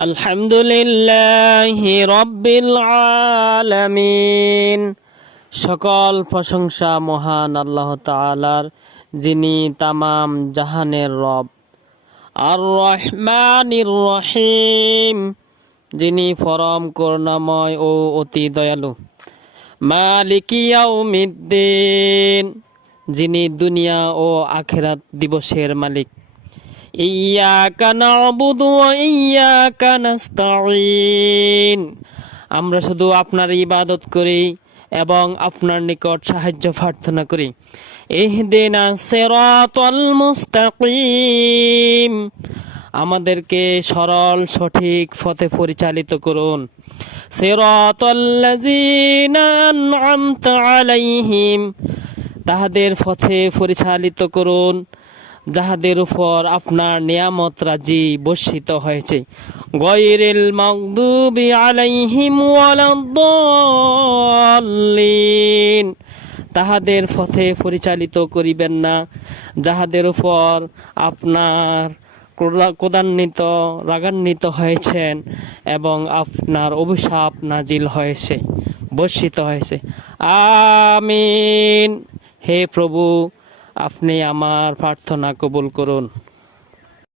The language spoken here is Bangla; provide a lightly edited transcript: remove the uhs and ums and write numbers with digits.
আলহামদুলিল্লাহি রাব্বিল আলামিন। সকল প্রশংসা মহান আল্লাহ তাআলার, যিনি তামাম জাহানের রব। আর রহমানির রহিম, যিনি পরম করুণাময় ও অতি দয়ালু। মালিকি ইয়াউমিদ্দিন, যিনি দুনিয়া ও আখিরাত দিবসের মালিক। ইয়্যাকা না'বুদু ওয়া ইয়্যাকা নাস্তাঈন, আমরা শুধু আপনার ইবাদত করি এবং আপনার নিকট সাহায্য প্রার্থনা করি। ইহদিনাস সিরাতাল মুস্তাকিম, আমাদেরকে সরল সঠিক পথে পরিচালিত করুন। সিরাতাল্লাযীনা আন'আমতা আলাইহিম, তাহাদের পথে পরিচালিত করুন যাহাদের উপর আপনার নিয়ামত রাজি বর্ষিত হয়েছে। গায়রিল মাগদুবি আলাইহিম ওয়ালাদ-দাল্লিন, তাহাদের পথে পরিচালিত করিবেন না যাহাদের উপর আপনার ক্রোধান্বিত রাগান্বিত হয়েছেন এবং আপনার অভিশাপ নাজিল হয়েছে, বর্ষিত হয়েছে। আমিন। হে প্রভু, আপনি আমার প্রার্থনা কবুল করুন।